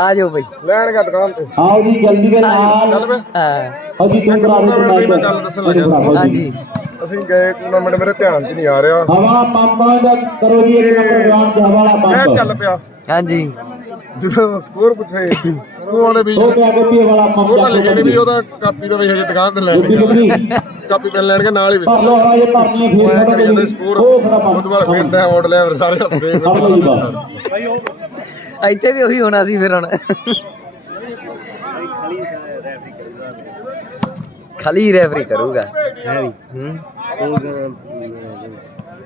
ਆ ਜਾਓ ਬਈ। ਲੈਣਗਾ ਦੁਕਾਨ ਤੇ। ਆਓ ਜੀ ਜਲਦੀ ਦੇ ਨਾਲ ਚੱਲ ਹਾਂ। ਅਜੀ ਤੂੰ ਕਰਾ ਦੇ ਮੈਂ ਮੈਂ ਗੱਲ ਦੱਸਣ ਲੱਗਿਆ ਹਾਂਜੀ। ਅਸੀਂ ਗਏ ਟੂਰਨਾਮੈਂਟ ਮੇਰੇ ਧਿਆਨ 'ਚ ਨਹੀਂ ਆ ਰਿਹਾ। ਹਵਾ ਪੰਪਾਂ ਦਾ ਕਰੋ ਜੀ ਇੱਕ ਨੰਬਰ ਗਰਾਮ ਚ ਹਵਾ ਵਾਲਾ ਮੈਂ ਪੰਪ ਚੱਲ ਪਿਆ। ਹਾਂਜੀ। ਜਦੋਂ ਸਕੋਰ ਪੁੱਛੇ ਉਹ ਵਾਲੇ ਵੀ ਉਹ ਤੇ ਅੱਗੇ ਪੀ ਵਾਲਾ ਪੰਪ ਉਹ ਤਾਂ ਨੀ ਵੀ ਉਹਦਾ ਕਾਪੀ ਦਾ ਵੀ ਹਜੇ ਦੁਕਾਨ ਤੇ ਲੈਣੀ ਕਾਪੀ ਪੈਨ ਲੈਣਗੇ ਨਾਲ ਹੀ ਵੀ ਭਰ ਲੋ ਹੈ ਉਹ ਫੇਰ ਕਰੀ ਜਾਂਦੇ ਜੀ ਸਕੋਰ। ਉਹ ਖੜਾ ਉਹ ਤੋਂ ਬਾਅਦ ਫੇਰ ਪੰਪ ਟਾਈਮ ਆਊਟ ਲੈ ਫਿਰ ਸਾਰੇ ਲਓ ਜੀ ਬਸ ਇੱਥੇ ਵੀ ਉਹੀ ਹੋਣਾ ਸੀ ਫਿਰ ਹੁਣ। ਖਾਲੀ ਰੈਫਰੀ ਕਰੂਗਾ। ਹੈ ਵੀ। ਹੂੰ।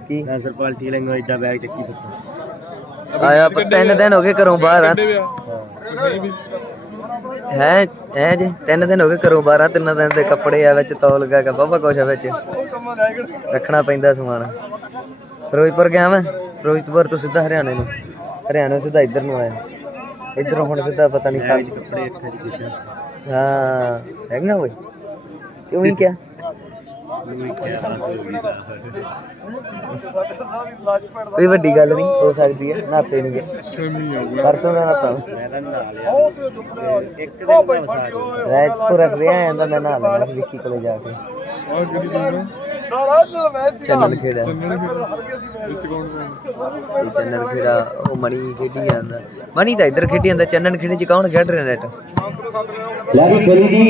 ਕੀ? ਕੈਂਸਰ ਪਾਲਟੀ ਲੰਗੋ ਐਡਾ ਬੈਗ ਚੱਕੀ ਫਿਰਦਾ ਆਇਆ ਪਰ ਤਿੰਨ ਦਿਨ ਹੋ ਗਏ ਘਰੋਂ ਬਾਹਰ ਆ। ਹੈ। ਹੈ ਜੀ। ਤਿੰਨ ਦਿਨ ਹੋ ਗਏ ਘਰੋਂ ਬਾਹਰ ਆ। ਤਿੰਨ ਦਿਨ ਦੇ ਕੱਪੜੇ ਆ ਵਿੱਚ ਤੌਲ ਕੇ ਬਾਬਾ ਕੁਛ ਆ ਵਿੱਚ। ਰੱਖਣਾ ਪੈਂਦਾ ਸਮਾਨ। ਫਿਰੋਜ਼ਪੁਰ ਗਿਆ ਮੈਂ। ਫਿਰੋਜ਼ਪੁਰ ਤੋਂ ਸਿੱਧਾ ਹਰਿਆਣੇ ਨੂੰ। ਹਰਿਆਣੇ ਸਿੱਧਾ ਇੱਧਰ ਨੂੰ ਆਇਆ। ਇੱਧਰੋਂ ਹੁਣ ਸਿੱਧਾ ਪਤਾ ਨਹੀਂ ਕੱਲ ਕੱਪੜੇ ਵਾਰੀ ਕੀਤਾ ਹਾਂ ਹੈਗਾ ਓਏ। ਕਿਉਂ ਹੀ ਦਾ ਕੋਈ ਵੱਡੀ ਗੱਲ ਨਹੀਂ ਹੋ ਸਕਦੀ ਹੈ ਨਾਤੇ ਨੂੰ ਗਿਆ ਪਰਸੋਂ ਦਾ ਨਾਤਾ। ਮੈਂ ਤਾਂ ਨਹਾ ਲਿਆ ਤੇ ਇੱਕ ਦਿਨ ਮੈਂ ਵਸਾ ਲਿਆ ਰੈਜਪੁਰ ਅਸ ਰਿਹਾ ਜਾਂਦਾ ਮੈਂ ਨਾਲ ਵਿੱਕੀ ਕੋਲੇ ਜਾ ਕੇ। ਚੱਲਣ ਖੇੜਾ ਇਹ ਚੰਨਣ ਖੇੜਾ ਉਹ ਮਣੀ ਖੇਡੀ ਜਾਂਦਾ। ਮਣੀ ਤਾਂ ਇੱਧਰ ਖੇਡੀ ਜਾਂਦਾ ਚੰਨਣ ਖੇੜੇ ਚ ਕੌਣ ਖੇਡ ਰਿਹਾ ਨੈਟ ਲੈ ਵੀ ਜੀ।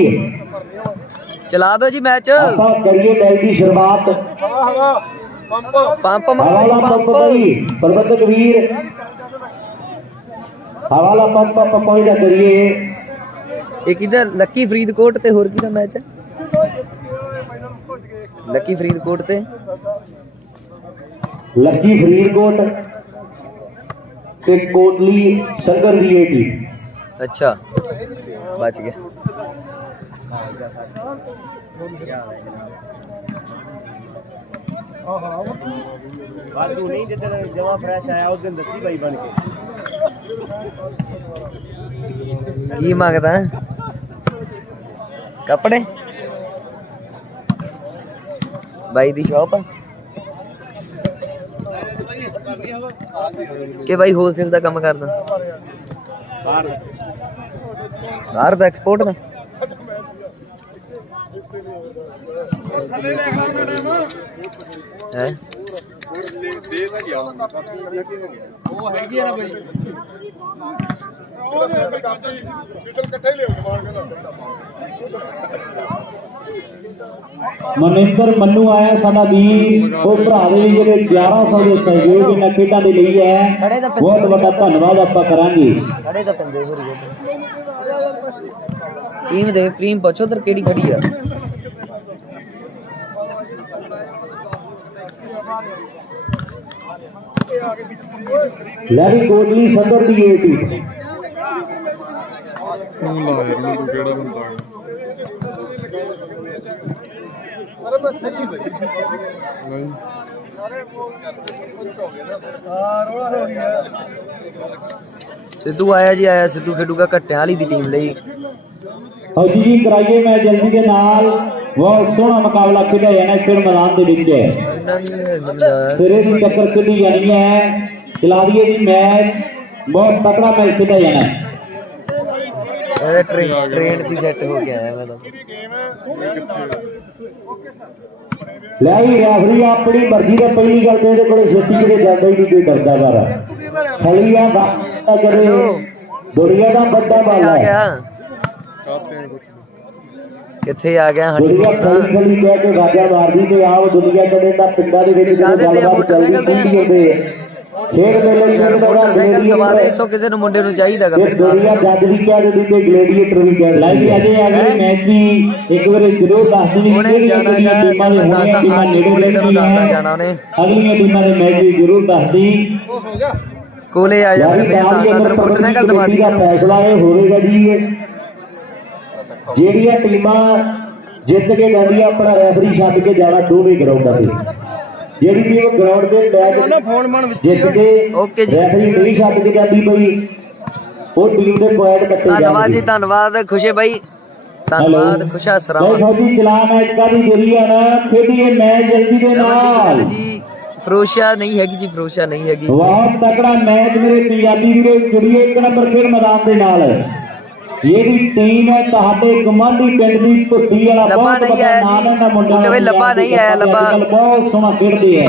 ਚਲਾ ਦਿਓ ਜੀ ਮੈਚ ਆਪਾਂ ਕਰੀਏ ਮੈਚ ਦੀ ਸ਼ੁਰੂਆਤ। ਹਵਾ ਹਵਾ ਪੰਪ। ਪੰਪ ਪ੍ਰਬੰਧਕ ਵੀਰ ਪਹੁੰਚਦਾ ਕਰੀਏ। ਇਹ ਕਿਹਦਾ ਲੱਕੀ ਫਰੀਦਕੋਟ ਤੇ ਹੋਰ ਕਿਹਦਾ ਮੈਚ ਹੈ? ਲੱਕੀ ਫਰੀਦਕੋਟ ਤੇ? ਲੱਕੀ ਫਰੀਦਕੋਟ ਤੇ ਕੋਟਲੀ ਸੰਗਰ ਦੀ ਏਟੀ ਅੱਛਾ ਬਚ ਗਿਆ। ਵਾਧੂ ਨਹੀਂ ਜਿੱਦਣ ਜਮਾ ਫਰੈਸ਼ ਆਇਆ ਉਸ ਦਿਨ ਦੱਸੀ ਬਾਈ ਬਣ ਕੇ। ਕੀ ਮੰਗਦਾ? ਕੱਪੜੇ? ਬਾਈ ਦੀ ਸ਼ਾਪ ਆ। ਕਿ ਬਾਈ ਹੋਲਸੇਲ ਦਾ ਕੰਮ ਕਰਦਾ? ਬਾਹਰ ਬਾਹਰ ਦਾ ਐਕਸਪੋਰਟ ਦਾ। ਹੈ? ਉਹ ਹੈਗੀ ਆ ਬਈ। ਮਨਿੰਦਰ ਮੰਨੂ ਆਇਆ ਸਾਡਾ ਵੀਰ ਉਹ ਭਰਾ ਦੇ ਲਈ ਜਿਹੜੇ 1100 ਦੇ ਸਹਿਯੋਗ ਇਹਨਾਂ ਖੇਡਾਂ ਦੇ ਲਈ ਹੈ। ਖੜੇ ਤਾਂ ਬਹੁਤ ਵੱਡਾ ਧੰਨਵਾਦ ਆਪਾਂ ਕਰਾਂਗੇ। ਖੜੇ ਤਾਂ ਪੰਦੇ ਹੋ ਰਹੀ ਟੀਮ ਦੇ ਟੀਮ ਪੁੱਛੋ ਉਧਰ ਕਿਹੜੀ ਖੜੀ ਆ। ਲੈ ਵੀ ਕੋਟਲੀ ਸੰਗਰ ਦੀ ਏਟੀ ਤੂੰ ਲਾ ਯਾਰ ਮੈਨੂੰ ਤੂੰ ਕਿਹੜਾ ਬੰਦਾ ਹੈ? ਨਹੀਂ। ਸਿੱਧੂ ਆਇਆ ਜੀ ਆਇਆ ਸਿੱਧੂ ਖੇਡੂਗਾ ਘੱਟਿਆਂ ਵਾਲੀ ਦੀ ਟੀਮ ਲਈ। ਹਾਂਜੀ ਜੀ ਕਰਾਈਏ ਮੈਂ ਜਲਦੀ ਦੇ ਨਾਲ। ਬਹੁਤ ਸੋਹਣਾ ਮੁਕਾਬਲਾ ਖੇਡਿਆ ਜਾਣਾ ਇਸ ਖੇਡ ਮੈਦਾਨ ਦੇ ਵਿੱਚ। ਦੀ ਸਿਰੇ ਦੀ ਟੱਕਰ ਖੇਡੀ ਜਾਣੀ ਹੈ। ਦਈਏ ਜੀ ਮੈਚ। ਬਹੁਤ ਤਕੜਾ ਮੈਚ ਖੇਡਿਆ ਜਾਣਾ। ਹੈ ਇਹਦਾ ਟ੍ਰੇਨ ਟ੍ਰੇਨ 'ਚ ਸੈੱਟ ਹੋ ਕੇ ਆਇਆ ਮੈਂ ਤਾਂ। ਲੈ ਵੀ ਰੈਫਰੀ ਆਪਣੀ ਮਰਜ਼ੀ ਦੇ ਪਹਿਲੀ ਗੱਲ ਤੇ ਇਹਦੇ ਕੋਲੇ ਛੇਤੀ ਕਿਤੇ ਜਾਂਦਾ ਹੀ ਨਹੀਂ ਕੋਈ ਡਰਦਾ ਬਾਰਾ ਖਲੀਆ ਦਾ ਕਰੇ ਦੁਨੀਆ ਦਾ ਵੱਡਾ ਬਾਲਾ ਆ ਹੈ। ਗਿਆ? ਚਾਹਤੇ ਹੈ ਕੁਝ ਕਿੱਥੇ ਆ ਗਿਆ ਹਣੀ ਖਲੀ ਕਹਿ ਕੇ ਗਾਜਾ ਮਾਰਦੀ ਤੇ ਆਪ ਦੁਨੀਆ ਕਦੇ ਦਾ ਪਿੰਡਾਂ ਦੇ ਵਿੱਚ ਕਾਹਦੇ ਤੇ ਆ? ਗੱਲਬਾਤ ਚੱਲਦੀ ਮੋਟਰਸਾਈਕਲ ਤੇ। ਯਾਰ ਜਿਹੜਾ ਮੋਟਰਸਾਈਕਲ ਦਵਾ ਦੇ ਗਲੇਡੀਏਟਰ ਇੱਥੋਂ ਕਿਸੇ ਨੂੰ ਮੁੰਡੇ ਨੂੰ ਚਾਹੀਦਾਗਾ ਇਹ ਮੇਰੇ ਦੁਨੀਆ ਨਾਲ ਜੱਜ ਵੀ ਕਹਿ ਦਿੰਦੀ ਤੇ ਗਲੇਡੀਏਟਰ ਵੀ ਕਹਿ ਲੈ ਵੀ ਅਜੇ ਅਗਲੇ ਮੈਚ ਦੀ ਇੱਕ ਵਾਰੀ ਜ਼ਰੂਰ ਦੱਸ ਦੇਣੀ ਉਹਨੇ ਜਾਣਾ ਗਾ ਟੀਮਾਂ ਦੇ ਮੈਂ ਦੱਸਦਾ ਟੀਮਾਂ ਆਂਟੀ ਨੇੜੇ ਕੋਲੇ ਤੈਨੂੰ ਨੇੜੇ ਦੱਸਦਾ ਜਾਣਾ ਉਹਨੇ। ਅਗਲੀਆਂ ਟੀਮਾਂ ਦੇ ਮੈਚ ਵੀ ਜ਼ਰੂਰ ਦੱਸਦੀ ਕੋਲੇ ਆ ਜਾ ਮੇਰੇ ਫੇਰ ਦੱਸਦਾ ਤੈਨੂੰ ਮੋਟਰਸਾਈਕਲ ਦਵਾ ਦੀ ਦਾ ਫੈਸਲਾ ਇਹ ਹੋਵੇਗਾ ਜੀ। ਜਿਹੜੀਆਂ ਟੀਮਾਂ ਜਿੱਤ ਕੇ ਜਾਂਦੀਆਂ ਆਪਣਾ ਰੈਫਰੀ ਛੱਡ ਕੇ ਜਾਣਾ ਦੋਵੇਂ ਗਰਾਊਂਡਾਂ ਤੇ। ਜਿਹੜੀ ਟੀਮ ਗਰਾਊਂਡ ਦੇ ਮੈਚ ਫੋਨ ਮਨ ਵਿੱਚ ਜਿੱਤ ਕੇ ਓਕੇ ਜੀ। ਰੈਫਰੀ ਨਹੀਂ ਛੱਡ ਕੇ ਜਾਂਦੀ ਬਈ ਉਹ ਟੀਮ ਦੇ ਪੁਆਇੰਟ ਕੱਟੇ ਜਾਣਗੇ। ਧੰਨਵਾਦ ਜੀ ਧੰਨਵਾਦ। ਖੁਸ਼ੇ ਬਾਈ। ਧੰਨਵਾਦ ਖੁਸ਼ਾ ਸਰਾਵਾ। ਸਾਡੀ ਚਲਾ ਮੈਚ ਕਾਦੀ ਦੇਰੀ ਆ ਨਾ ਖੇਡੀਏ ਮੈਚ ਜਲਦੀ ਦੇ ਨਾਲ। ਜੀ ਫਰੋਸ਼ਾ ਨਹੀਂ ਹੈਗੀ ਜੀ ਫਰੋਸ਼ਾ ਨਹੀਂ ਹੈਗੀ। ਬਹੁਤ ਤਕੜਾ ਮੈਚ ਮੇਰੇ ਪੰਜਾਬੀ ਵੀਰੋ ਜੁੜੀਏ ਇੱਕ ਨੰਬਰ ਖੇਡ ਮੈਦਾਨ ਦੇ ਨਾਲ। ਇਹਦੀ ਟੀਮ ਹੈ ਤੁਹਾਡੇ ਗਮਾਂਡੀ ਪਿੰਡ ਦੀ ਭੁੱਟੀ ਵਾਲਾ ਬਹੁਤ ਵੱਡਾ ਨਾਮ। ਹੈ ਮੁੰਡਾ ਮੁੰਡੇ ਵੀ ਲੱਭਾ ਨਹੀਂ ਆਇਆ, ਲੱਭਾ। ਬਹੁਤ ਸੋਹਣਾ ਖੇਡਦੇ ਹੈ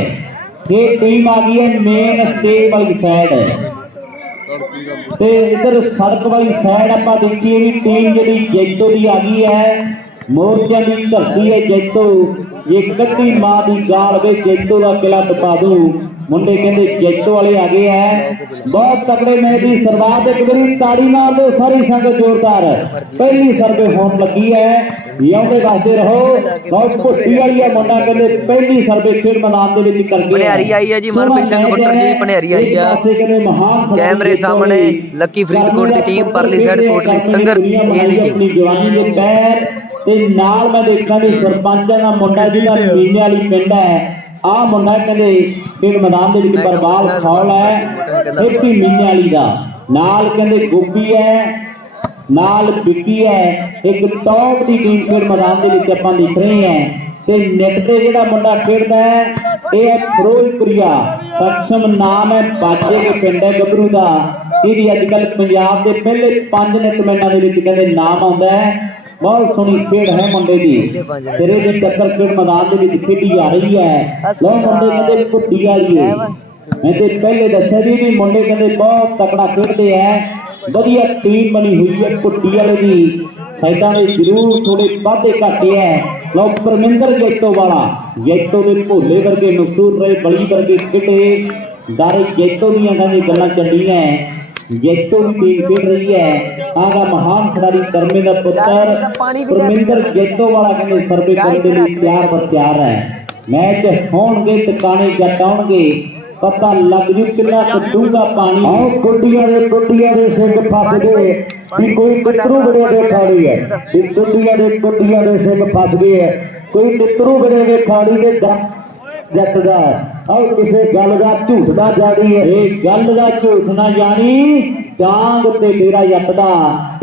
ਇਹ ਟੀਮ ਆ ਗਈ ਹੈ ਮੇਨ ਸਟੇਜ ਵਾਲੀ ਸਾਈਡ ਤੇ ਇਧਰ ਸੜਕ ਵਾਲੀ ਸਾਈਡ ਆਪਾਂ ਦੇਖੀਏ ਵੀ ਟੀਮ ਜਿਹੜੀ ਜੈਤੋ ਦੀ ਆ ਗਈ ਹੈ ਮੋਰਚਿਆਂ ਦੀ ਧਰਤੀ ਹੈ ਜੈਤੋ ਇਹ ਕੱਤੀ ਮਾਂ ਦੀ ਗਾਲ ਵਿੱਚ ਜੈਤੋ ਦਾ ਕਿਲਾ ਟਪਾ ਦੂ ਮੁੰਡੇ ਕਹਿੰਦੇ ਜੈਤੋ ਵਾਲੇ ਆ ਗਏ ਹੈ ਬਹੁਤ ਤਕੜੇ ਮੈਚ ਦੀ ਸ਼ੁਰੂਆਤ ਇੱਕ ਵਾਰੀ ਤਾੜੀ ਮਾਰ ਦਿਓ ਸਾਰੀ ਸੰਗਤ ਜ਼ੋਰਦਾਰ ਪਹਿਲੀ ਸਰਵੇ ਹੋਣ ਲੱਗੀ ਹੈ। ਜਿਉਂਦੇ ਵਾਸਤੇ ਰਹੋ। ਬਹੁਤ ਭੁੱਟੀ ਵਾਲੀ ਹੈ ਮੁੰਡਾ ਕਹਿੰਦੇ ਪਹਿਲੀ ਸਰਵੇ ਖੇਡ ਮੈਦਾਨ ਦੇ ਵਿੱਚ ਕਰਕੇ ਭੰਡਿਆਰੀ ਆਈ ਹੈ ਜੀ, ਮਨਪ੍ਰੀਤ ਸਿੰਘ ਬੁੱਟਰ ਜੀ, ਭੰਡਿਆਰੀ ਆਈ ਆ। ਕੈਮਰੇ ਸਾਹਮਣੇ ਲੱਕੀ ਫਰੀਦਕੋਟ ਦੀ ਟੀਮ, ਪਰਲੀ ਸਾਈਡ ਕੋਟਲੀ ਸੰਗਰ, ਇਹ ਦੀ ਟੀਮ। ਆਪਣੀ ਜਵਾਨੀ ਦੇ ਪੈਰ। ਤੇ ਨਾਲ ਮੈਂ ਦੇਖਾਂ ਵੀ ਸਰਪੰਚਾਂ ਦਾ ਮੁੰਡਾ ਜਿਹਦਾ ਮੀਨੇ ਵਾਲੀ ਪਿੰਡ ਹੈ ਆਹ ਮੁੰਡਾ ਕਹਿੰਦੇ ਖੇਡ ਮੈਦਾਨ ਦੇ ਵਿੱਚ ਕਹਿੰਦਾ ਖੌਲ ਹੈ ਇੱਕ ਮੀਨੇ ਵਾਲੀ ਦਾ। ਨਾਲ ਕਹਿੰਦੇ ਗੋਪੀ ਹੈ ਨਾਲ ਵਿੱਕੀ ਹੈ ਇੱਕ ਟੌਪ ਦੀ ਟੀਮ ਖੇਡ ਮੈਦਾਨ ਦੇ ਵਿੱਚ ਆਪਾਂ ਦੇਖ ਰਹੇ ਹਾਂ। ਤੇ ਨੈਟ ਤੇ ਜਿਹੜਾ ਮੁੰਡਾ ਖੇਡਦਾ ਹੈ ਇਹ ਹੈ ਫਿਰੋਜ਼ਪੁਰੀਆ। ਸਖਸ਼ਮ ਨਾਮ ਹੈ ਬਾਜੇ ਦੇ ਪਿੰਡ ਹੈ ਗੱਭਰੂ ਦਾ। ਇਹਦੀ ਅੱਜ ਕੱਲ ਪੰਜਾਬ ਦੇ ਪਹਿਲੇ 5 ਨੈਟ ਮੈਨਾਂ ਦੇ ਵਿੱਚ ਕਹਿੰਦੇ ਨਾਮ ਆਉਂਦਾ ਹੈ। ਬਹੁਤ ਸੋਹਣੀ ਖੇਡ ਹੈ ਮੁੰਡੇ ਦੀ। ਪਹਿਲੇ ਪੰਜ ਟੱਕਰ ਖੇਡ ਮੈਦਾਨ ਦੇ ਵਿੱਚ ਖੇਡੀ ਜਾ ਰਹੀ ਹੈ। ਲੋ ਮੁੰਡੇ ਕਹਿੰਦੇ ਕੁੱਟੀ ਵਾਲੀ ਹੈ ਮੈਂ ਤੇ ਪਹਿਲੇ ਦੱਸਿਆ ਜੀ ਵੀ ਮੁੰਡੇ ਕਹਿੰਦੇ ਬਹੁਤ ਤਕੜਾ ਖੇਡਦੇ ਐ ਵਧੀਆ ਟੀਮ ਬਣੀ ਹੋਈ ਹੈ ਕੁੱਟੀ ਵਾਲੇ ਦੀ। ਸਾਈਡਾਂ ਦੇ ਜ਼ਰੂਰ ਥੋੜੇ ਵਾਧੇ ਘਾਟੇ ਐ ਲੋ ਪਰਮਿੰਦਰ ਜੈਤੋ ਵਾਲਾ ਜੈਤੋ ਦੇ ਭੋਲੇ ਵਰਗੇ ਮਸ਼ਹੂਰ ਰਹੇ, ਬਲੀ ਵਰਗੇ ਖੇਡੇ। ਦਾਰੇ ਜੈਤੋ ਦੀਆਂ ਕਹਿੰਦੇ ਗੱਲਾਂ ਚੱਲੀਆਂ ਜੈਤੋ ਦੀ ਟੀਮ ਖੇਡ ਰਹੀ ਹੈ। ਆਗਾ ਮਹਾਨ ਖਿਡਾਰੀ ਕਰਮੇ ਦਾ ਪੁੱਤਰ ਪਰਮਿੰਦਰ ਜੈਤੋ ਵਾਲਾ ਕਹਿੰਦੇ ਸਰਵੇ ਕਰਨ ਦੇ ਲਈ ਤਿਆਰ ਬਰ ਤਿਆਰ ਹੈ। ਮੈਚ ਹੋਣਗੇ ਟਿਕਾਣੇ ਜਟਾਉਣਗੇ ਪਤਾ ਲੱਗ ਜੂ ਕਿੰਨਾ ਕੱਢੂਗਾ ਪਾਣੀ। ਆਓ ਗੁੱਡੀਆਂ ਦੇ ਗੁੱਡੀਆਂ ਦੇ ਸਿੰਘ ਫਸ ਗਏ। ਵੀ ਕੋਈ ਪਿੱਤਰੂ ਬੜੇ ਦੇ ਖਾੜੀ ਹੈ। ਵੀ ਗੁੱਡੀਆਂ ਦੇ ਗੁੱਡੀਆਂ ਦੇ ਸਿੰਘ ਫਸ ਗਏ ਹੈ। ਕੋਈ ਪਿੱਤਰੂ ਬੜੇ ਦੇ ਖਾੜੀ ਦੇ ਦ- ਜੱਟ ਦਾ ਆਓ ਕਿਸੇ ਗੱਲ ਦਾ ਝੂਠ ਨਾ ਜਾਣੀ ਹੈ ਇਹ ਗੱਲ ਦਾ ਝੂਠ ਨਾ ਜਾਣੀ ਡਾਂਗ ਤੇ ਤੇਰਾ ਜੱਟ ਦਾ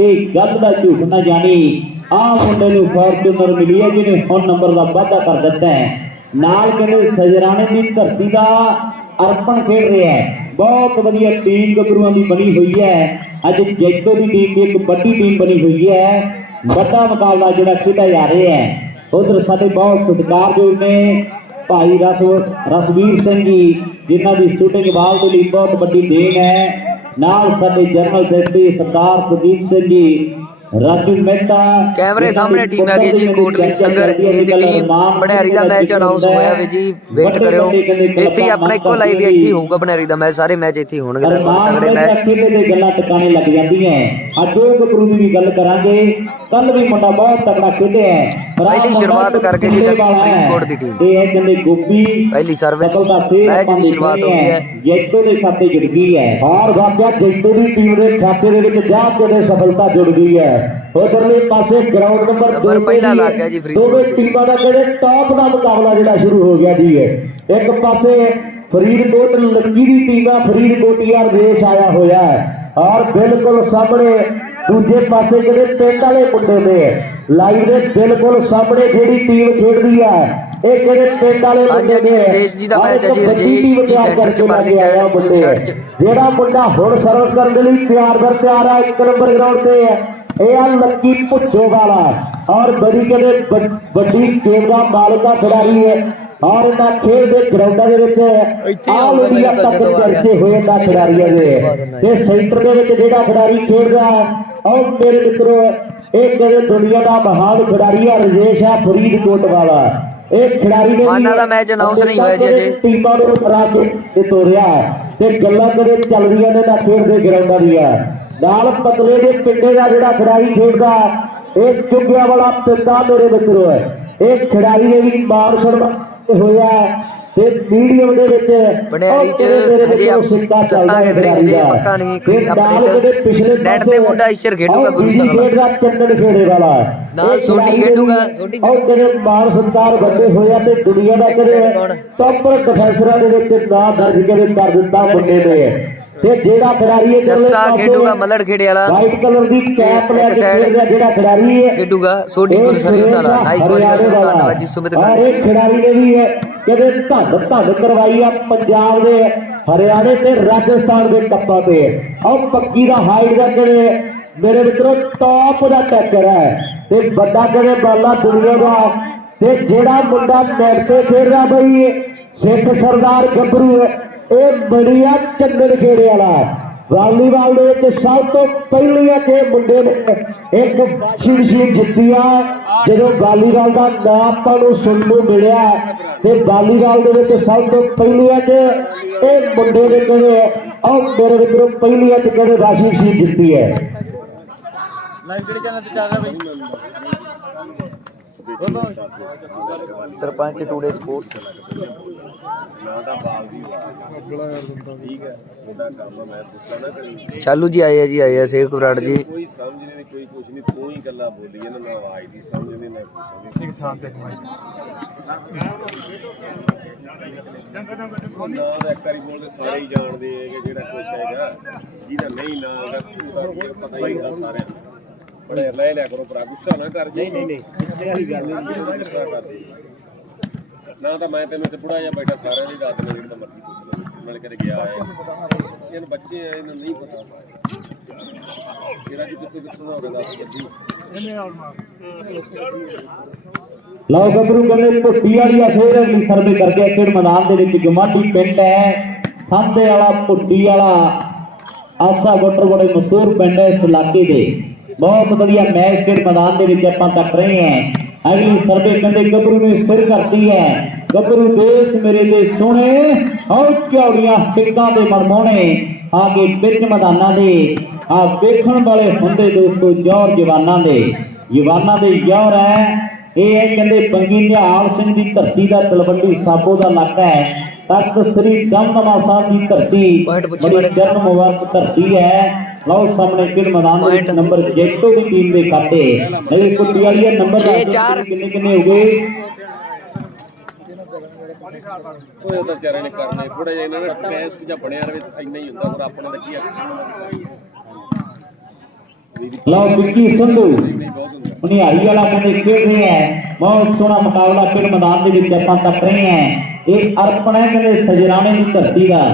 ਇਹ ਗੱਲ ਦਾ ਝੂਠ ਨਾ ਜਾਣੀ ਆਹ ਮੁੰਡੇ ਨੂੰ ਫੋਰਚੂਨਰ ਮਿਲੀ ਹੈ ਜਿਹਨੇ ਹੁਣ ਨੰਬਰ ਦਾ ਵਾਅਦਾ ਕਰ ਦਿੱਤਾ ਹੈ ਨਾਲ ਕਹਿੰਦੇ ਸਜਰਾਣੇ ਦੀ ਧਰਤੀ ਦਾ ਅਰਪਣ ਖੇਡ ਰਿਹਾ ਹੈ ਬਹੁਤ ਵਧੀਆ ਟੀਮ ਗੱਭਰੂਆਂ ਦੀ ਬਣੀ ਹੋਈ ਹੈ ਅੱਜ ਜੈਤੋ ਦੀ ਟੀਮ ਦੀ ਇੱਕ ਵੱਡੀ ਟੀਮ ਬਣੀ ਹੋਈ ਹੈ ਵੱਡਾ ਮੁਕਾਬਲਾ ਜਿਹੜਾ ਖੇਡਿਆ ਜਾ ਰਿਹਾ ਹੈ ਉਧਰ ਸਾਡੇ ਬਹੁਤ ਸਤਿਕਾਰਯੋਗ ਨੇ ਭਾਈ ਰਸ ਰਸਵੀਰ ਸਿੰਘ ਜੀ ਜਿਨ੍ਹਾਂ ਦੀ ਸ਼ੂਟਿੰਗ ਬਾਲ ਦੇ ਲਈ ਬਹੁਤ ਵੱਡੀ ਦੇਣ ਹੈ। ਨਾਲ ਸਾਡੇ ਜਨਰਲ ਸੈਕਟਰੀ ਸਰਦਾਰ ਸੁਦੀਪ ਸਿੰਘ ਜੀ ਰਾਜੂ ਮਹਿਤਾ ਕੈਮਰੇ ਸਾਹਮਣੇ ਟੀਮ ਆ ਗਈ ਜੀ ਕੋਟਲੀ ਸੰਗਰ ਇਹ ਟੀਮ ਬਨਿਆਰੀ ਦਾ ਮੈਚ ਅਨਾਉਂਸ ਹੋਇਆ ਵੀ ਜੀ ਵੇਟ ਕਰਿਓ। ਇੱਥੇ ਆਪਣਾ ਇੱਕੋ ਲਾਈਵ ਇੱਥੇ ਹੋਊਗਾ ਬਨਿਆਰੀ ਦਾ ਮੈਚ ਸਾਰੇ ਮੈਚ ਇੱਥੇ ਹੋਣਗੇ ਤਗੜੇ ਮੈਚ। ਦੇ ਗੱਲਾਂ ਟਿਕਾਣੇ ਲੱਗ ਜਾਂਦੀਆਂ। ਅੱਜ ਉਹ ਗੱਭਰੂ ਦੀ ਗੱਲ ਕਰਾਂਗੇ ਕੱਲ ਵੀ ਮੁੰਡਾ ਬਹੁਤ ਤਕੜਾ ਖੇਡਿਆ ਹੈ ਪਹਿਲੀ ਸ਼ੁਰੂਆਤ ਕਰਕੇ ਜੀ ਹੈ। ਫਰੀਦਕੋਟ ਦੀ ਟੀਮ। ਇਹ ਹੈ ਕਹਿੰਦੇ ਗੋਪੀ ਪਹਿਲੀ ਸਰਵਿਸ ਮੈਚ ਦੀ ਸ਼ੁਰੂਆਤ ਹੋ ਗਈ ਹੈ ਜੈਤੋ ਦੇ ਖਾਤੇ ਜੁੜ ਗਈ ਹੈ ਔਰ ਵਾਕਿਆ ਜੈਤੋ ਦੀ ਟੀਮ ਦੇ ਖਾਤੇ ਦੇ ਵਿੱਚ ਜਾ ਕੇ ਦੇ ਸਫਲਤਾ ਜੁੜ ਗਈ ਹੈ ਉਧਰਲੇ ਪਾਸੇ ਗਰਾਊਂਡ ਨੰਬਰ ਨੰਬਰ 2 ਪਹਿਲਾ ਲੱਗ ਗਿਆ ਜੀ ਫਰੀਦਕੋਟ ਦੋਵੇਂ ਦੀ। ਟੀਮਾਂ ਦਾ ਜਿਹੜੇ ਟਾਪ ਦਾ ਮੁਕਾਬਲਾ ਜਿਹੜਾ ਸ਼ੁਰੂ ਹੋ ਗਿਆ ਜੀ ਇਹ। ਇੱਕ ਪਾਸੇ ਫਰੀਦਕੋਟ ਲੱਕੀ ਦੀ ਟੀਮ ਆ ਫਰੀਦਕੋਟ ਯਾਰ ਰੇਸ ਆਇਆ ਹੋਇਆ ਹੈ ਔਰ ਬਿਲਕੁਲ ਸਾਹਮਣੇ ਦੂਜੇ ਪਾਸੇ ਜਿਹੜੇ ਪਿੰਡ ਵਾਲੇ ਮੁੰਡੇ ਨੇ ਲਾਈਵ ਦੇ ਬਿਲਕੁਲ ਸਾਹਮਣੇ ਜਿਹੜੀ ਟੀਮ ਖੇਡਦੀ ਆ ਇਹ ਜਿਹੜੇ ਪਿੰਡ ਵਾਲੇ ਮੁੰਡੇ ਨੇ ਰਜੇਸ਼ ਜੀ ਦਾ ਔਰ ਮੈਚ ਹੈ ਜੀ, ਰਜੇਸ਼ ਜੀ ਸੈਂਟਰ 'ਚ ਪਰਲੀ ਸਾਈਡ। ਜਿਹੜਾ ਮੁੰਡਾ ਹੁਣ ਸਰਵ ਕਰਨ ਦੇ ਲਈ ਤਿਆਰ ਬਰ ਤਿਆਰ ਹੈ ਇੱਕ ਨੰਬਰ ਗਰਾਊਂਡ ਤੇ ਹੈ ਇਹ ਆ ਲੱਕੀ ਪੁੱਛੋ ਵਾਲਾ ਔਰ ਬੜੀ ਕਦੇ ਵੱਡ- ਦਾ ਮਾਲਕਾ ਖਿਡਾਰੀ ਹੈ ਔਰ ਇਹਨਾਂ ਖੇਡ ਦੇ ਗਰਾਊਂਡਾਂ ਦੇ ਵਿੱਚ ਆਲ ਇੰਡੀਆ ਤੱਕ ਆ। ਚਰਚੇ ਹੋਏ ਦਾ ਖਿਡਾਰੀਆਂ ਦੇ ਤੇ ਸੈਂਟਰ ਦੇ ਵਿੱਚ ਜਿਹੜਾ ਖਿਡਾਰੀ ਖੇਡਦਾ ਔਰ ਮੇਰੇ ਮਿੱਤਰੋ ਇਹ ਕਦੇ ਦੁਨੀਆ ਦਾ ਮਹਾਨ ਖਿਡਾਰੀ ਹੈ ਰਜੇਸ਼ ਆ ਫਰੀਦਕੋਟ ਵਾਲਾ ਇਹ ਖਿਡਾਰੀ ਨੇ ਮਾਨਾ ਦਾ ਮੈਚ announce ਨਹੀਂ ਹੋਇਆ ਜੀ ਅਜੇ। ਟੀਮਾਂ ਨੂੰ ਹਰਾ ਕੇ ਤੇ ਤੋਰਿਆ। ਤੇ ਗੱਲਾਂ ਕਦੇ ਚੱਲਦੀਆਂ ਨੇ ਨਾ ਖੇਡ ਦੇ ਗਰਾਊਂਡਾਂ ਦੀਆਂ। ਨਾਲ ਪਤਲੇ ਦੇ ਪਿੰਡੇ ਦਾ ਜਿਹੜਾ ਖਿਡਾਰੀ ਖੇਡਦਾ ਇਹ ਚੁੱਗਿਆ ਵਾਲਾ ਪਿੰਡਾ ਮੇਰੇ ਮਿੱਤਰੋ ਹੈ। ਇਹ ਖਿਡਾਰੀ ਨੇ ਵੀ ਮਾਰ ਛੜਵਾ ਹੋਇਆ। ਤੇ ਮੀਡੀਅਮ ਦੇ ਵਿੱਚ ਬਨਿਆਰੀ ਚ ਹਜੇ ਆਪ ਦੱਸਾਂਗੇ ਵੀਰੇ ਹਜੇ ਪੱਕਾ ਨਹੀਂ ਕੋਈ ਅਪਡੇਟ ਨੈਟ ਤੇ ਮੁੰਡਾ ਇਸ਼ਰ ਖੇਡੂਗਾ ਗੁਰੂ ਸਾਹਿਬ ਦਾ ਚੰਨਣ ਖੇੜੇ ਵਾਲਾ ਨਾਲ ਸੋਢੀ ਖੇਡੂਗਾ, ਸੋਢੀ ਉਹ ਕਦੇ ਮਾਰ ਸੰਤਾਰ ਵੱਡੇ ਹੋਇਆ ਤੇ ਦੁਨੀਆ ਦਾ ਕਦੇ? ਟੌਪਰ ਡਿਫੈਂਸਰਾਂ ਦੇ ਵਿੱਚ ਨਾਂ ਦਰਜ ਕਦੇ ਕਰ ਦਿੱਤਾ ਮੁੰਡੇ ਨੇ। ਤੇ ਜਿਹੜਾ ਖਿਡਾਰੀ ਹੈ ਜੱਸਾ ਖੇਡੂਗਾ ਮੱਲੜ ਖੇੜੇ ਵਾਲਾ। ਵਾਈਟ ਕਲਰ ਦੀ ਕੈਪ ਲੈ ਕੇ ਖੇਡਦਾ ਜਿਹੜਾ ਖਿਡਾਰੀ ਹੈ ਖੇਡੂਗਾ ਸੋਢੀ ਗੁਰੂ ਸਾਹਿਬ ਵਾਲਾ ਨਾਈਸ ਬਾਲ ਕਰਦੇ ਧੰਨਵਾਦ ਜੀ ਸੁਮਿਤ ਔਰ ਗਾਂਧੀ ਇਹ ਖਿਡਾਰੀ ਨੇ ਵੀ ਕਿਤੇ ਧੰਨ ਧੰਨ ਕਰਵਾਈ ਆ ਪੰਜਾਬ ਦੇ ਹਰਿਆਣੇ ਤੇ ਰਾਜਸਥਾਨ ਦੇ ਟੱਪਾਂ ਤੇ। ਆਹ ਪੱਕੀ ਦਾ ਹਾਈਟ ਦਾ ਕਿਤੇ ਮੇਰੇ ਮਿੱਤਰੋ ਟੌਪ ਦਾ ਟੱਕਰ ਹੈ। ਤੇ ਵੱਡਾ ਕਿਤੇ ਬਾਲਾ ਦੁਨੀਆ ਦਾ? ਤੇ ਜਿਹੜਾ ਮੁੰਡਾ ਨੈਟ ਤੇ ਖੇਡ ਬਈ, ਸਿੱਖ ਸਰਦਾਰ ਗੱਭਰੂ ਇਹ ਬੜੀਆ ਚੰਦਨ ਖੇੜੇ ਵਾਲਾ ਵਾਲੀਬਾਲ ਦੇ ਵਿੱਚ ਸਭ ਤੋਂ ਪਹਿਲੀਆਂ ਤੇ ਮੁੰਡੇ ਨੇ ਇੱਕ ਸ਼ੀਸ਼ੀ ਜਿੱਤੀ ਜਦੋਂ ਵਾਲੀਬਾਲ ਦਾ ਨਾਮ ਆਪਾਂ ਨੂੰ ਸੁਣਨ ਨੂੰ ਮਿਲਿਆ, ਤੇ ਵਾਲੀਬਾਲ ਦੇ ਵਿੱਚ ਸਭ ਤੋਂ ਪਹਿਲੀਆਂ ਤੇ ਇਹ ਮੁੰਡੇ ਨੇ ਕਿਹੜੇ ਉਹ ਮੇਰੇ ਵਿੱਚੋਂ ਪਹਿਲੀਆਂ ਤੇ ਕਿਹੜੇ ਰਾਸ਼ੀ ਸ਼ੀਸ਼ੀ ਜਿੱਤੀ ਹੈ। ਸਰਪੰਚ ਟੂਡੇ ਸਪੋਰਟਸ ਅਗਲਾ ਯਾਰ ਬੰਦਾ ਠੀਕ ਹੈ ਚਾਲੂ ਜੀ ਆਏ ਆ ਜੀ ਆਏ ਆ ਸੇਖ ਬਰਾੜ ਜੀ। ਕੋਈ ਸਮਝ ਨਹੀਂ ਕੋਈ ਕੁਝ ਨਹੀਂ ਤੂੰ ਹੀ ਗੱਲਾਂ ਬੋਲੀ ਜਾਂਦਾ ਨਾ ਆਵਾਜ਼ ਦੀ ਸਮਝ ਨਹੀਂ ਨਾ ਨਹੀਂ। ਸਾਥ ਤੇ ਕਮਾਈ ਨਾ ਦਾ ਇੱਕ ਵਾਰੀ ਬੋਲਦੇ ਸਾਰੇ ਹੀ ਜਾਣਦੇ ਆ ਕਿ ਜਿਹੜਾ ਕੁਝ ਹੈਗਾ। ਜਿਹਦਾ ਨਹੀਂ ਨਾ ਉਹਦਾ ਉਹਦਾ ਪਤਾ ਹੀ ਹੁੰਦਾ ਸਾਰਿਆਂ ਨੂੰ। ਬੜੇ ਲੈ ਲਿਆ ਕਰੋ ਭਰਾ ਗੁੱਸਾ ਨਾ ਕਰ ਨਹੀਂ ਨਹੀਂ ਨਹੀਂ ਇਹ ਵਾਲੀ ਗੱਲ ਨਹੀਂ। ਨਾ ਤਾਂ ਮੈਂ ਤੈਨੂੰ ਤੇ ਬੁੜਾ ਜਿਹਾ ਬੈਠਾ ਸਾਰਿਆਂ ਦੀ ਦੱਸ ਦੇਣਾ ਜਿਹੜਾ ਮਰਜ਼ੀ ਪੁੱਛ ਲੈ ਮੈਂ ਕਦੇ ਗਿਆ ਹੈ ਇਹਨਾਂ ਬੱਚੇ ਆ ਇਹਨਾਂ ਨੂੰ ਨਹੀਂ ਪਤਾ। ਜਿਹੜਾ ਕਿ ਕਿੱਥੇ ਕਿੱਥੋਂ ਦਾ ਹੋਵੇ ਦੱਸ ਜੱਦੀ ਲਓ ਗੱਭਰੂ ਕਹਿੰਦੇ ਭੁੱਟੀ ਵਾਲੀ ਆ ਫੇਰ ਅਗਲੀ ਸਰਵੇ ਕਰਕੇ ਖੇਡ ਮੈਦਾਨ ਦੇ ਵਿੱਚ ਗਮਾਡੀ ਪਿੰਡ ਹੈ। ਸਾਂਦੇ ਵਾਲਾ ਭੁੱਟੀ ਵਾਲਾ ਆਸਾ ਗੋਟਰ ਬੜੇ ਮਸ਼ਹੂਰ ਪਿੰਡ ਹੈ ਇਸ ਇਲਾਕੇ ਦੇ। ਬਹੁਤ ਵਧੀਆ ਮੈਚ ਖੇਡ ਮੈਦਾਨ ਦੇ ਵਿੱਚ ਆਪਾਂ ਤੱਕ ਰਹੇ ਹਾਂ। ਅਗਲੀ ਸਰਵੇ ਕਹਿੰਦੇ ਗੱਭਰੂ ਨੇ ਸਿਰ ਕਰਤੀ ਹੈ। ਗੱਭਰੂ ਦੇਸ਼ ਮੇਰੇ ਦੇ ਸੋਹਣੇ ਔਰ ਚੌੜੀਆਂ ਟਿੱਕਾਂ ਦੇ ਮਨਮੋਹਣੇ ਆਗੇ ਵਿੱਚ ਮੈਦਾਨਾਂ ਦੇ ਆ ਵੇਖਣ ਵਾਲੇ ਹੁੰਦੇ ਦੋਸਤੋ ਜੌਰ ਜਵਾਨਾਂ ਦੇ। ਜਵਾਨਾਂ ਦੇ ਜੌਰ ਹੈ। ਇਹ ਹੈ ਕਹਿੰਦੇ ਬੰਗੀ ਨਿਹਾਲ ਸਿੰਘ ਦੀ ਧਰਤੀ ਦਾ ਤਲਵੰਡੀ ਸਾਬੋ ਦਾ ਇਲਾਕਾ ਹੈ। ਤਖਤ ਸ੍ਰੀ ਦਮਦਮਾ ਸਾਹਿਬ ਦੀ ਧਰਤੀ ਬੜੀ। ਜਨਮ ਵਰਤ ਧਰਤੀ ਹੈ। ਲਓ ਸਾਹਮਣੇ ਕਿਹੜ ਮੈਦਾਨ ਦੇ। ਨੰਬਰ ਜੇਤੋ ਦੀ ਟੀਮ ਦੇ ਖਾਤੇ। ਨਹੀਂ ਕੁੱਤੀ ਵਾਲੀ ਹੈ ਨੰਬਰ ਛੇ ਦੱਸ ਦਿਓ ਚਾਰ। ਕਿੰਨੇ ਕਿੰਨੇ ਹੋ ਗਏ? ਉਹ ਉਹਦਾ ਵਿਚਾਰੇ ਨੇ ਕਰਨੇ। ਥੋੜਾ ਜਿਹਾ ਇਹਨਾਂ ਦਾ ਟੈਸਟ ਜਾਂ ਬਣਿਆ ਰਵੇ ਇੰਨਾ ਹੀ ਹੁੰਦਾ ਪਰ ਆਪਣੇ ਦਾ ਕੀ ਐਕਸਪੀਰੀਅੰਸ ਲਓ ਵਿੱਕੀ ਸੰਧੂ ਉਨਿਆਰੀ ਵਾਲਾ ਕਹਿੰਦੇ ਖੇਡ ਰਹੇ ਹੈ। ਬਹੁਤ ਸੋਹਣਾ ਮੁਕਾਬਲਾ ਖੇਡ ਮੈਦਾਨ ਦੇ ਵਿੱਚ ਆਪਾਂ ਤੱਕ ਰਹੇ ਹੈ। ਇਹ ਅਰਪਣ ਹੈ ਕਹਿੰਦੇ ਸਜਰਾਣੇ ਦੀ ਧਰਤੀ ਦਾ।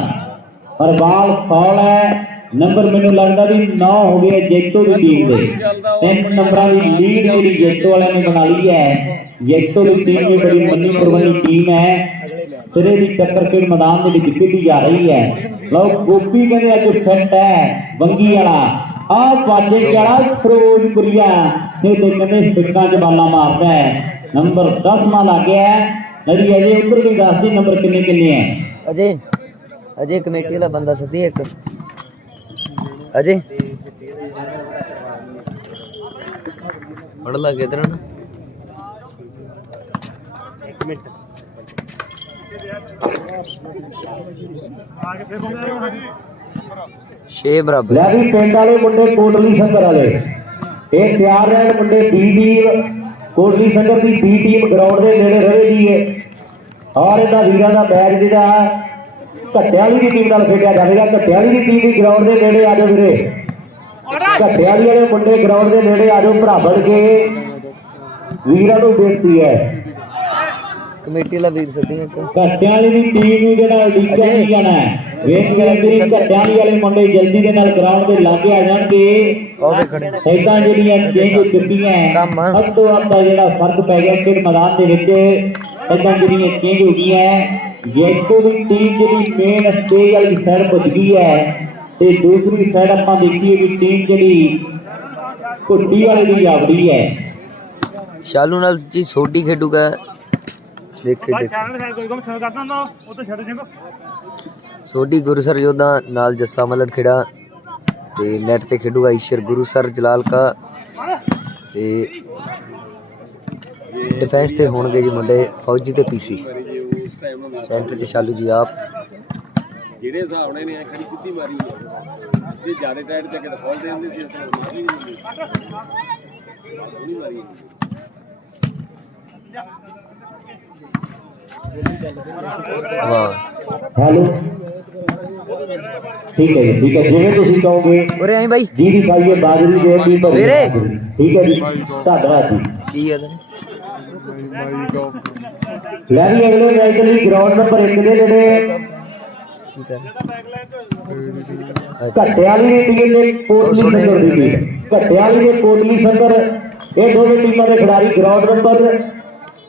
ਪਰ ਬਾਲ ਫੌਲ ਹੈ। ਨੰਬਰ ਮੈਨੂੰ ਲੱਗਦਾ ਵੀ 9 ਹੋ ਗਏ ਜੇਤੋ ਦੀ ਟੀਮ ਦੇ। ਤਿੰਨ ਨੰਬਰਾਂ ਦੀ ਲੀਡ ਜਿਹੜੀ ਜੇਤੋ ਵਾਲਿਆਂ ਨੇ ਬਣਾ ਲਈ ਹੈ, ਜੇਤੋ ਦੀ ਟੀਮ ਵੀ ਬੜੀ ਮੰਨੀ ਪ੍ਰਬੰਧੀ ਟੀਮ ਹੈ। ਸਿਰੇ ਦੀ ਟੱਕਰ ਖੇਡ ਮੈਦਾਨ ਦੇ ਵਿੱਚ ਖੇਡੀ ਜਾ ਰਹੀ ਹੈ। ਲਓ, ਗੋਪੀ ਕਹਿੰਦੇ ਅੱਜ ਫਿੱਟ ਹੈ ਬੰਗੀ ਵਾਲਾ। ਆ ਬਾਜੇ ਵਾਲਾ ਫਿਰੋਜ਼ਪੁਰੀਆ। ਇਹ ਤੇ ਕਹਿੰਦੇ ਸਿੱਕਾਂ 'ਚ ਬਾਲਾ ਮਾਰਦਾ ਹੈ। ਨੰਬਰ 10 ਮਾ ਲੱਗ ਗਿਆ ਹੈ। ਨੜੀ ਅਜੇ ਉੱਪਰ ਵੀ ਦੱਸ ਦੀ ਨੰਬਰ ਕਿੰਨੇ ਕਿੰਨੇ ਹੈ। ਅਜੇ ਅਜੇ ਕਮੇਟੀ ਵਾਲਾ ਬੰਦਾ ਸੱਦੀ ਇੱਕ। ਅਜੇ? ਪੜ ਲੱਗ ਇਧਰ ਨਾ। ਇੱਕ ਮਿੰਟ। ਛੇ ਬਰਾਬਰ। ਲੈ ਵੀ ਪਿੰਡ ਵਾਲੇ ਮੁੰਡੇ ਕੋਟਲੀ ਸੰਗਰ ਵਾਲੇ। ਇਹ ਤਿਆਰ ਰਹਿਣ ਮੁੰਡੇ ਬੀ ਟੀਮ ਕੋਟਲੀ ਸੰਗਰ ਦੀ ਬੀ ਟੀਮ ਗਰਾਊਂਡ ਦੇ ਨੇੜੇ ਰਹੇਗੀ ਔਰ ਇਹਦਾ ਵੀਰਾਂ ਦਾ ਮੈਚ ਜਿਹੜਾ ਘੱਟਿਆਂ ਵਾਲੀ ਦੀ ਟੀਮ ਨਾਲ ਖੇਡਿਆ ਜਾਵੇਗਾ ਘੱਟਿਆਂ ਵਾਲੀ ਦੀ ਟੀਮ ਵੀ ਗਰਾਊਂਡ ਦੇ ਨੇੜੇ ਆ ਜਾਓ ਵੀਰੇ। ਘੱਟਿਆਂ ਵਾਲੀ ਮੁੰਡੇ ਗਰਾਊਂਡ ਦੇ ਨੇੜੇ ਆ ਜਾਓ ਭਰਾ ਬਣ ਕੇ। ਵੀਰਾਂ ਨੂੰ ਬੇਨਤੀ ਹੈ। ਕਮੇਟੀ ਵਾਲਾ ਵੀਰ ਸੱਦੀ ਇੱਕ ਘੱਟਿਆਂ ਵਾਲੀ ਦੀ ਟੀਮ ਨੂੰ ਜਿਹੜਾ ਲੀਗਾ ਨਹੀਂ ਜਾਣਾ ਵੇਖ ਕੇ ਜਿਹੜੀ ਘੱਟਿਆਂ ਵਾਲੀ ਮੁੰਡੇ ਜਲਦੀ ਦੇ ਨਾਲ ਗਰਾਊਂਡ ਦੇ ਲਾਗੇ ਆ ਜਾਣਗੇ। ਉਹ ਵੀ ਖੜੇ ਇਦਾਂ ਜਿਹੜੀਆਂ ਚੇਂਜ ਚੁੱਕੀਆਂ ਕੰਮ ਆ। ਸਭ ਤੋਂ ਵੱਧ ਦਾ ਜਿਹੜਾ ਫ਼ਰਕ ਪੈ ਗਿਆ ਕਿ ਮੈਦਾਨ ਦੇ ਵਿੱਚ ਇਦਾਂ ਜਿਹੜੀਆਂ ਚੇਂਜ ਹੋ ਗਈਆਂ ਜੇਤੂ ਦੀ ਟੀਮ ਜਿਹੜੀ ਮੇਨ ਸਟੇਜ ਵਾਲੀ ਸਾਈਡ ਗਈ ਹੈ ਤੇ ਦੂਸਰੀ ਸਾਈਡ ਆਪਾਂ ਦੇਖੀਏ ਵੀ ਟੀਮ ਜਿਹੜੀ ਕੁੱਟੀ ਵਾਲੀ ਦੀ ਆਵੜੀ ਹੈ। ਸ਼ਾਲੂ ਨਾਲ ਜੀ ਸੋਡੀ ਖੇਡੂਗਾ। ਦੇਖੇ ਦੇਖ। ਸੋਡੀ ਗੁਰੂਸਰ ਯੋਧਾ ਨਾਲ ਜੱਸਾ ਮਲਨ ਖੇੜਾ ਤੇ ਨੈਟ ਤੇ ਖੇਡੂਗਾ ਈਸ਼ਰ ਗੁਰੂਸਰ ਜਲਾਲ ਕਾ। ਤੇ ਡਿਫੈਂਸ ਤੇ ਹੋਣਗੇ ਜੀ ਮੁੰਡੇ ਫੌਜੀ ਤੇ ਪੀਸੀ ਸੈਂਟਰ 'ਚ ਸ਼ਾਲੂ ਜੀ ਆਪ ਜਿਹੜੇ ਹਿਸਾਬ ਨਾਲ ਨੇ ਐ ਖੜੀ ਸਿੱਧੀ ਮਾਰੀ ਹੈ ਜੇ ਜ਼ਿਆਦਾ ਟਾਈਟ ਚੱਕੇ ਤਾਂ ਫੌਲ ਦੇ ਦਿੰਦੇ ਸੀ ਇਸ ਤਰ੍ਹਾਂ ਮਾਰੀ ਨਹੀਂ ਹੁੰਦੀ ਉਹ ਨਹੀਂ ਮਾਰੀ ਵਾਹ ਹੈਲੋ ਠੀਕ ਹੈ ਜੀ ਠੀਕ ਹੈ ਜਿਵੇਂ ਤੁਸੀਂ ਕਹੋਗੇ ਉਰੇ ਆਈ ਬਾਈ ਜੀ ਦੀ ਖਾਈਏ ਬਾਜਰੀ ਦੇ ਦੀ ਭਰੀ ਵੀਰੇ। ਬਾਜਰੀ। ਠੀਕ ਹੈ ਜੀ ਲੈ ਵੀ ਅਗਲੇ ਮੈਚ ਦੇ ਲਈ ਗਰਾਊਂਡ ਨੰਬਰ 1 ਦੇ ਜਿਹੜੇ ਕੀ ਕਰ ਘੱਟੇ ਵਾਲੀ ਦੀ ਟੀਮ ਦੇ ਕੋਟਲੀ ਸੰਦਰ ਦੀ ਟੀਮ ਘੱਟੇ ਵਾਲੀ ਦੇ ਕੋਟਲੀ ਸੰਦਰ ਇਹ ਦੋਵੇਂ ਟੀਮਾਂ ਦੇ ਖਿਡਾਰੀ ਗਰਾਊਂਡ ਨੰਬਰ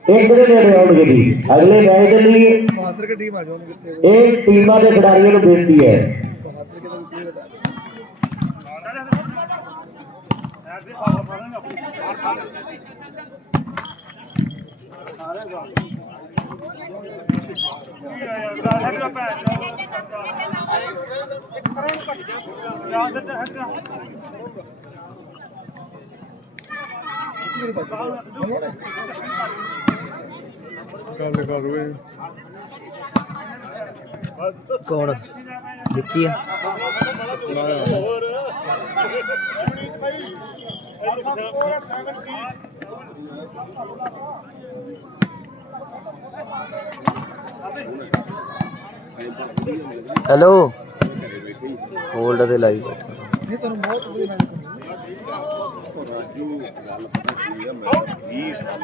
ਇੱਕ ਦੇ ਨੇੜੇ ਆਉਣਗੇ ਜੀ ਅਗਲੇ ਮੈਚ ਦੇ ਲਈ ਬਹਾਦਰ ਕੀ ਟੀਮ ਆ ਜਾਓਗੇ ਇਹ ਟੀਮਾਂ ਦੇ ਖਿਡਾਰੀਆਂ ਨੂੰ ਬੇਨਤੀ ਹੈ ਬਹਾਦਰ ਕੇ ਤਾਂ ਪਲੇਅਰ ਹੈ ਗੱਲ ਕਰ ਓਏ ਕੌਣ ਵਿੱਕੀ ਆ ਹੈਲੋ ਹੋਲਡ ਤੇ ਲਾਈ ਬੈਠਾ। ਇਹ ਤੁਹਾਨੂੰ ਬਹੁਤ ਵਧੀਆ ਕਰਨੀ ਰਾਜੂ ਗੱਲ ਪਤਾ ਕੀ ਆ ਮੈਂ 20 ਸਾਲ